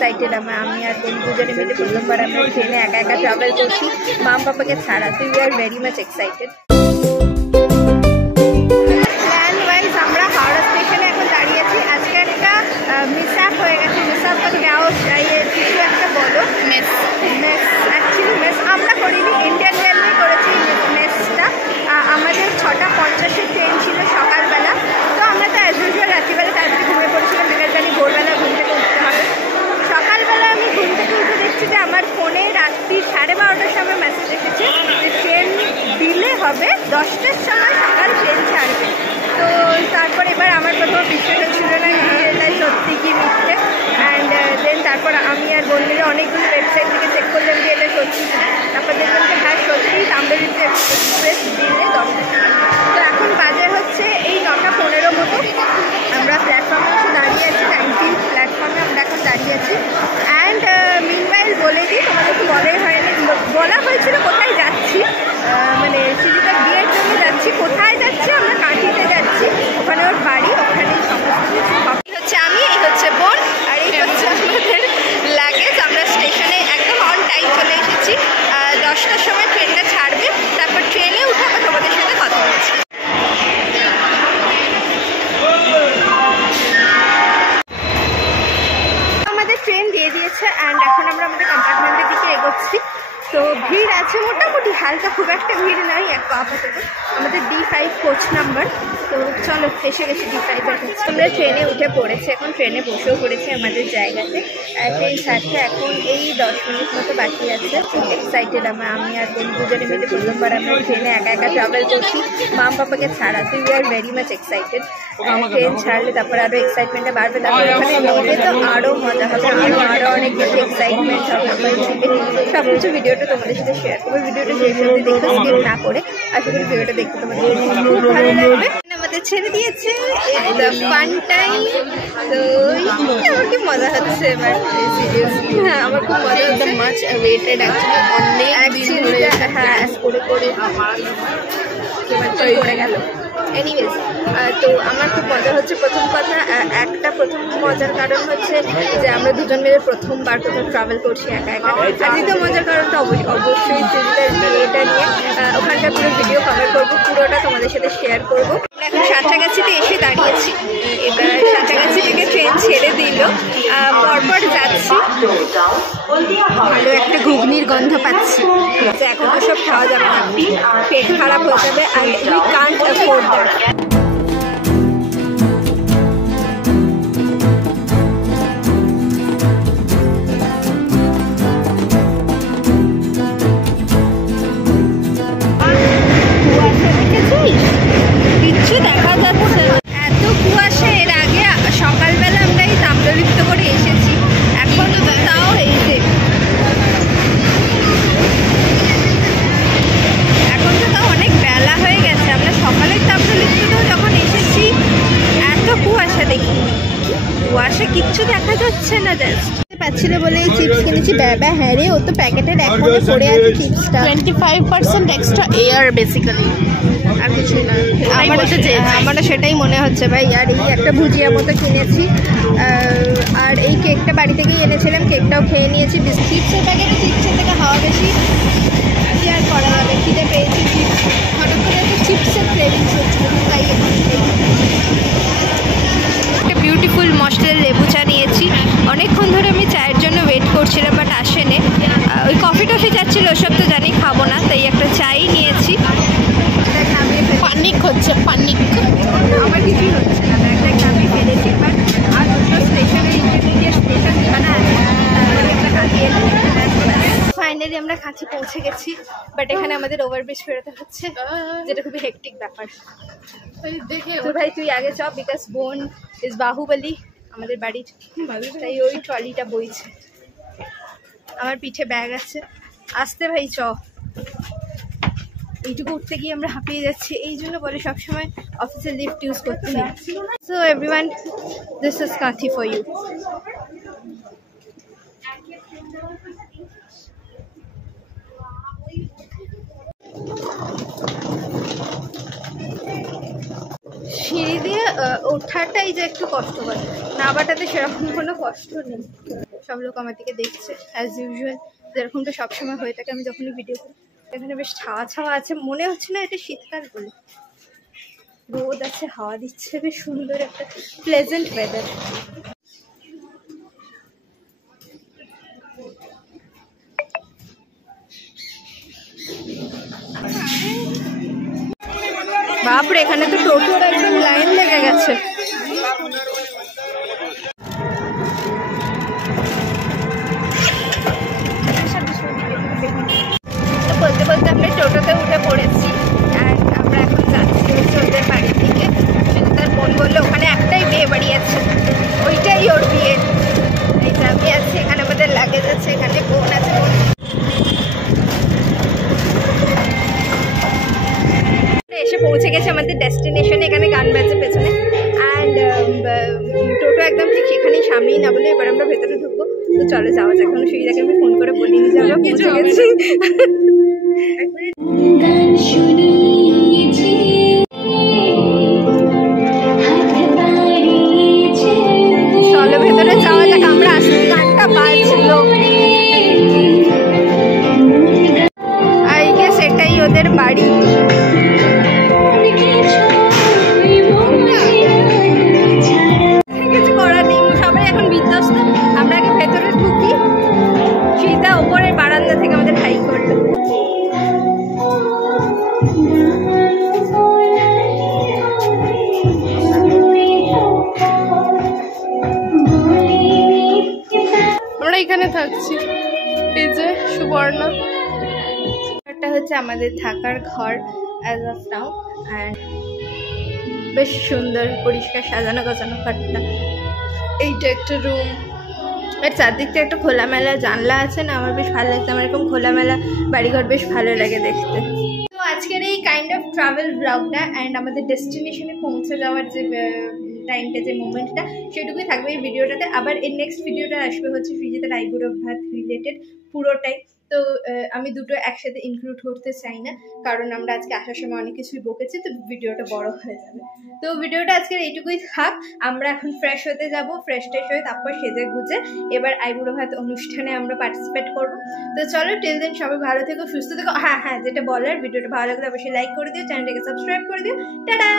Excited. আমি আর বোন দুজনে মিলে প্রথমবার আমরা ট্রেনে একা একা ট্রাভেল করছি, মাম পাপাকে ছাড়া। তো we are very much excited. Plan wise আমরা হাওড়া স্টেশনে এখন দাঁড়িয়েছি। আজকে একটা মিসঅ্যাপ হয়ে গেছে। মিসঅ্যাপ কিছু একটা বলো। মেস অ্যাকচুয়ালি মেস আমরা করিনি, ইন্ডিয়ান রেলওয়ে করেছি মেসটা। আমাদের 6:50 ট্রেন ছিল সকালবেলা। তো আমরা তো অ্যাজ ইউজুয়াল রাত্রিবেলা তাড়াতাড়ি ঘুমিয়ে পড়েছিলাম, বিকাল জানি ভোরবেলা ঘুম থেকে উঠতে হবে। সকালবেলা আমি ঘুম থেকে উঠে দেখছি যে আমার ফোনে রাত্রি 12:30টার সময় মেসেজ এসেছে যে ট্রেন ডিলে হবে, 10টার সময় সকাল ট্রেন ছাড়বে। তো তারপর এবার আমার কোথাও বিশ্বাস ছিল না তাই সত্যি কি মিথ্যে। অ্যান্ড দেন তারপর আমি আর বোন মিলে অনেকগুলো ওয়েবসাইট থেকে চেক করলাম যে এটা সত্যি। তারপর দেখলাম যে হ্যাঁ সত্যি তাম্রলিপ্ত এক্সপ্রেস ডিলে 10টার সময়। তো এখন বাজে হচ্ছে এই 9:15 মতো। আমরা প্ল্যাটফর্মে এসে দাঁড়িয়ে আছি, 19 প্ল্যাটফর্মে আমরা এখন দাঁড়িয়ে আছি। অ্যান্ড মিনওয়াইল বলে দিই, তোমাদেরকে বলাই হয়নি, বলা হয়েছিল কোথায় যাচ্ছি, মানে শিলিগুড়ি বিয়ের জন্য যাচ্ছি। কোথায় যাচ্ছি? আমরা কাঁথিতে যাচ্ছি, ওখানে ওর বাড়ি, ওখানেই সমস্ত হচ্ছে। আমি এই হচ্ছে বোন, আর এই হচ্ছে আমাদের লাগেজ। আমরা স্টেশনে একদম অন টাইম চলে এসেছি। 10টার সময় ট্রেনটা ছাড়বে, তারপর ট্রেনে উঠে আবার তোমাদের সাথে কথা বলছি। আমাদের ট্রেন দিয়ে দিয়েছে অ্যান্ড এখন আমরা আমাদের কম্পার্টমেন্টের দিকে এগোচ্ছি। তো ভিড় আছে মোটামুটি, হালকা, খুব একটা ভিড় নয় আপাতত। আমাদের D5 কোচ নাম্বার। তো চলো এসে গেছি D5 এর কাছে। আমরা ট্রেনে উঠে পড়েছি, এখন ট্রেনে বসেও পড়েছি আমাদের জায়গাতে। ট্রেন ছাড়তে এখন এই 10 মিনিট মতো বাকি আছে। খুব এক্সাইটেড আমি আর বোন দুজনে মিলে প্রথমবার আমরা ট্রেনে একা একা ট্রাভেল করছি, মাম পাপাকে ছাড়া। তো we are very much excited. Train ছাড়লে তারপর আরও এক্সাইটমেন্টটা বাড়বে, তারপর ওখানে নেমে তো আরও মজা হবে, আরও অনেক বেশি এক্সাইটমেন্ট হবে। সব কিছু ভিডিওটা তোমাদের সাথে শেয়ার করবো। ভিডিওটা শেষ অবধি দেখতে স্কিপ না করে। আশা করি ভিডিওটা দেখতে তোমাদের খুব ভালো লাগবে। আমাদের ছেড়ে দিয়েছে ফান টাইম। তো আমার কি মজা হচ্ছে এবার, হ্যাঁ আমার খুব মজা হচ্ছে। মাচ ওয়েটেড অ্যাকচুয়ালি, হ্যাঁ করে পড়ে গেল। এনিওয়েজ, তো আমার খুব মজা হচ্ছে। প্রথম কথা, প্রথম মজার কারণ হচ্ছে যে আমরা দুজন মিলে প্রথমবার কোথাও ট্রাভেল করছি একা একা। আর দ্বিতীয় মজার কারণটা অবশ্যই এটা নিয়ে ওখানকার পুরো ভিডিও কভার করবো, পুরোটা তোমাদের সাথে শেয়ার করবো। আমরা এখন সাঁতরাগাছিতে এসে দাঁড়িয়েছি। এবার সাঁতরাগাছি থেকে ট্রেন ছেড়ে দিল, পরপর যাচ্ছি। ভালো একটা ঘুগনির গন্ধ পাচ্ছি। এখন ওসব খাওয়া যাবে না, পেট খারাপ হয়ে যাবে। আর উই কান্ট অ্যাফোর্ড দ্যাট। কিচ্ছু দেখা যাচ্ছে, এত কুয়াশা। এর আগে সকালবেলা আমরা এই তাম্রলিপ্ত করে এসেছি, এখন তাও এই যে এখন তো তাও অনেক বেলা হয়ে গেছে। আমরা সকালের তাম্রলিপ্ততেও যখন এসেছি এত কুয়াশা, দেখি কুয়াশা কিচ্ছু দেখা যাচ্ছে না। জাস্ট পাচ্ছিল বলে এই চিপস কিনেছি। বাবা হ্যাঁ রে, ও তো প্যাকেটের এখনো পড়ে আছে চিপসটা। 25% এক্সট্রা এয়ার বেসিক্যালি, আর কিছুই না। আমারও সেটাই মনে হচ্ছে ভাই। আর এই একটা ভুজিয়া মতো কিনেছি, আর এই কেকটা বাড়ি থেকেই এনেছিলাম, কেকটাও খেয়ে নিয়েছি। চিপসের প্যাকেটে চিপসের থেকে হাওয়া বেশি, কি আর করা যাবে। খিদে পেয়েছি, চিপস হঠাৎ করে একটা চিপসের ক্রেভিংস হচ্ছে, তাই একটা বিউটিফুল মশলার লেবু চা নিয়েছি। অনেকক্ষণ ধরে আমি চায়ের জন্য ওয়েট করছিলাম, বাট আসেনি। ওই কফি টফি যাচ্ছিল, ওসব তো জানি খাবো না, তাই একটা চাই নিয়েছি। পানিক হচ্ছে, পানিক। আমার কিছুই হচ্ছে না, একটা কাপি ফেলেছি। বাট আর দুটো স্টেশনে ইন্টারমিডিয়েট স্টেশন যেখানে আছে আমরা কাঁথিয়ে ফাইনালি আমরা কাঁথি পৌঁছে গেছি। বাট এখানে আমাদের ওভারব্রিজ ফেরোতে হচ্ছে, যেটা খুবই হেক্টিক ব্যাপার। তো ভাই তুই আগে চ, বিকজ বোন ইজ বাহুবলী আমাদের বাড়ির, তাই ওই ট্রলিটা বইছে। আমার পিঠে ব্যাগ আছে, আসতে ভাই চ। এইটুকু উঠতে গিয়ে আমরা হাঁপিয়ে যাচ্ছি, এই জন্য বলে সবসময় অফিসের লিফট ইউজ করতে নেই। So everyone, this is Kanthi for you. সিঁড়ি দিয়ে ওঠাটাই যে একটু কষ্টকর, নামাটাতে সেরকম কোনো কষ্ট নেই। সব লোক আমার দিকে দেখছে অ্যাজ ইউজুয়াল, যেরকমটা সবসময় হয়ে থাকে আমি যখনই ভিডিও করি। এখানে বেশ ছাওয়া ছাওয়া আছে, মনে হচ্ছে না এটা শীতকাল বলে। রোদ আছে, হাওয়া দিচ্ছে, বেশ সুন্দর একটা প্লেজেন্ট ওয়েদার। বাপরে, এখানে তো টোটোর একদম লাইন লেগে গেছে। তো বলতে বলতে আমরা টোটোতে উঠে পড়েছি অ্যান্ড আমরা এখন যাচ্ছি হচ্ছে ওদের বাড়ির দিকে। শুধু তার বোন বললো ওখানে একটাই বিয়ে বাড়ি আছে, ওইটাই ওর বিয়ে। এই যে আমি আছি, এখানে আমাদের লাগেজ আছে, এখানে বোন আছে। এসে পৌঁছে গেছে আমাদের ডেস্টিনেশনে। এখানে গান বাজছে পেছনে অ্যান্ড টোটো একদম ঠিক সেখানেই সামনেই না বলে এবার আমরা ভেতরে ঢুকবো। তো চলো যাওয়া যাক। এখন সুবিধাকে আমি ফোন করে বলিনি যে আমরা পৌঁছে গেছি। চলো ভেতরে যাওয়া যাক। আমরা আসলে গানটা বাজছিল, আই গেস এটাই ওদের বাড়ি। কিছু করার নেই, সবাই এখন বিধ্বস্ত। আমরা আগে ভেতরে ঢুকি, সেটা ওপরের বারান্দা থেকে আমাদের হাই করবে। আমরা এখানে থাকছি, এই যে সুবর্ণা। এটা হচ্ছে আমাদের থাকার ঘর অ্যাজ অফ নাও অ্যান্ড বেশ সুন্দর পরিষ্কার সাজানো গোছানো ঘরটা। এইটা একটা রুম, এর চারদিকটা একটা খোলামেলা জানলা আছে না, আমার বেশ ভালো লাগছে। আমার এরকম খোলামেলা বাড়িঘর বেশ ভালো লাগে দেখতে। তো আজকের এই কাইন্ড অফ ট্রাভেল ব্লগটা অ্যান্ড আমাদের ডেস্টিনেশনে পৌঁছে যাওয়ার যে টাইমটা, যে মোমেন্টটা, সেটুকুই থাকবে এই ভিডিওটাতে। আবার এর নেক্সট ভিডিওটা আসবে হচ্ছে ফ্রিজেতে আইবুড়ো ভাত রিলেটেড পুরোটাই। তো আমি দুটো একসাথে ইনক্লুড করতে চাই না, কারণ আমরা আজকে আসার সময় অনেক কিছুই বকেছি, তো ভিডিওটা বড় হয়ে যাবে। তো ভিডিওটা আজকের এইটুকুই থাক। আমরা এখন ফ্রেশ হতে যাব, ফ্রেশ ট্রেশ হয়ে তারপর সেজে গুজে এবার আইবুড়ো ভাত অনুষ্ঠানে আমরা পার্টিসিপেট করবো। তো চলো, টিল দেন সবাই ভালো থেকো, সুস্থ থেকো। হ্যাঁ, যেটা বলার, ভিডিওটা ভালো লাগলে অবশ্যই লাইক করে দিও, চ্যানেলটাকে সাবস্ক্রাইব করে দিও। টাটা।